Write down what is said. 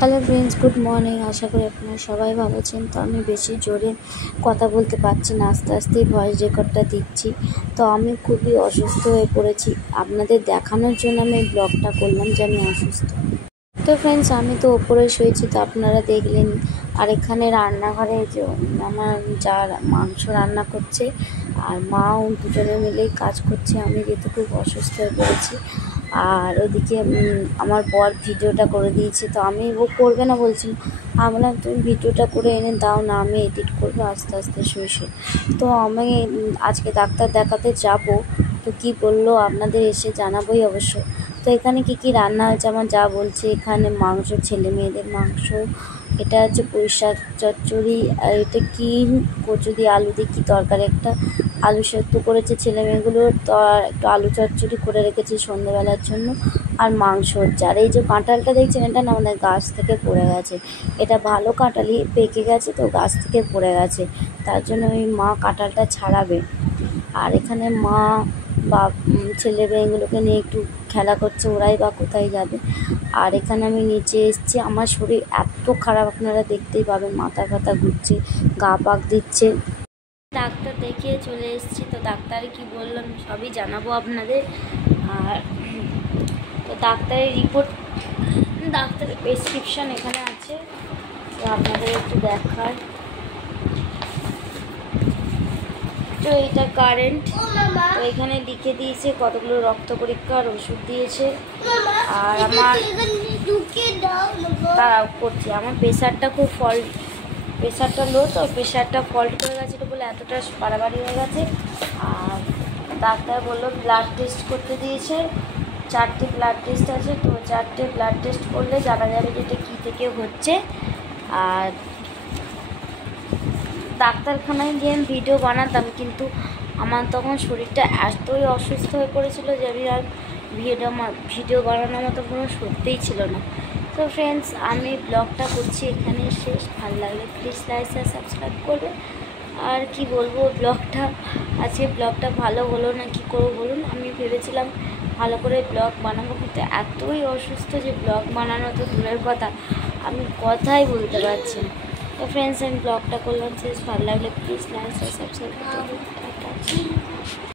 Hello friends, good morning. আশা করি আপনারা সবাই ভালো আছেন। তো আমি বেশি জোরে কথা বলতে পারছি না, আস্তে আস্তেই ভয়েস রেকর্ডটা দিচ্ছি। তো আমি খুবই অসুস্থ হয়ে পড়েছি। আপনাদের দেখানোর জন্য আমি এই ব্লগটা করলাম যে আমি অসুস্থ। তো ফ্রেন্ডস, আমি তো ওপরে শুয়েছি, তো আপনারা দেখলেন। আর এখানে রান্নাঘরে যে আমার যা মাংস রান্না করছে আর মাও দুজনে মিলেই কাজ করছে। আমি যেহেতু খুব অসুস্থ হয়ে পড়েছি। আর ওদিকে আমার বর ভিডিওটা করে দিয়েছে, তো আমি ও করবে না বলছিল। আমি বললাম তুমি ভিডিওটা করে এনে দাও না, আমি এডিট করবো আস্তে আস্তে শুয়ে শুয়ে। তো আমি আজকে ডাক্তার দেখাতে যাব, তো কি বললো আপনাদের এসে জানাবোই অবশ্য। তো এখানে কি রান্না হয়েছে আমার যা বলছে, এখানে মাংস, ছেলে মেয়েদের মাংস, এটা হচ্ছে পুঁই শাক চচ্চড়ি, আর এটা কি কচু দিয়ে আলু দিয়ে কী তরকারি, একটা আলু সেদ্ধ করেছে ছেলে মেয়েগুলো, তো একটু আলু চচ্চড়ি করে রেখেছি সন্ধ্যেবেলার জন্য, আর মাংস হচ্ছে। আর এই যে কাঁঠালটা দেখছেন, এটা না আমাদের গাছ থেকে পড়ে গেছে। এটা ভালো কাঁঠালই, পেকে গেছে তো গাছ থেকে পড়ে গেছে, তার জন্য ওই মা কাঁঠালটা ছাড়াবে। আর এখানে মা বা ছেলে মেয়েগুলোকে নিয়ে একটু খেলা করছে, ওরাই বা কোথায় যাবে। আর এখানে আমি নিচে এসেছি, আমার শরীর এত খারাপ আপনারা দেখতেই পাবেন, মাথা ব্যথা ঘুরছে, গা পাক দিচ্ছে। ডাক্তার দেখিয়ে চলে এসেছি, তো ডাক্তারে কি বললো আমি সবই জানাবো আপনাদের। আর তো ডাক্তারের রিপোর্ট, ডাক্তারের প্রেসক্রিপশন এখানে আছে, তো আপনাদের একটু দেখায়। তো এটা কারেন্ট, তো এখানে লিখে দিয়েছে কতগুলো রক্ত পরীক্ষার ওষুধ দিয়েছে। আর আমার তারাও করছি, আমার প্রেশারটা খুব প্রেশারটা লো, তো প্রেশারটা ফল্ট করে গেছে, তো বলে এতটা বাড়াবাড়ি হয়ে গেছে। আর ডাক্তার বললো ব্লাড টেস্ট করতে দিয়েছে, 4টে ব্লাড টেস্ট আছে, তো 4টে ব্লাড টেস্ট করলে জানা যাবে যে এটা কী থেকে হচ্ছে। আর ডাক্তারখানায় গিয়ে আমি ভিডিও বানাতাম, কিন্তু আমার তখন শরীরটা এতই অসুস্থ হয়ে পড়েছিল যে আমি আর ভিডিও বানানোর মতো কোনো সত্যিই ছিল না। তো ফ্রেন্ডস, আমি ব্লগটা করছি এখানে শেষ। ভালো লাগলে প্লিজ লাইক আর সাবস্ক্রাইব করবে। আর কি বলবো, আজকে ব্লগটা ভালো হলো না, কি করবো বলুন। আমি ভেবেছিলাম ভালো করে ব্লগ বানাবো, কিন্তু এতই অসুস্থ যে ব্লগ বানানো তো দূরের কথা, আমি কথাই বলতে পারছি না। তো ফ্রেন্ডস, আমি ব্লগটা করলাম শেষ। ভালো লাগলে প্লিজ লাইক আর সাবস্ক্রাইব করতে।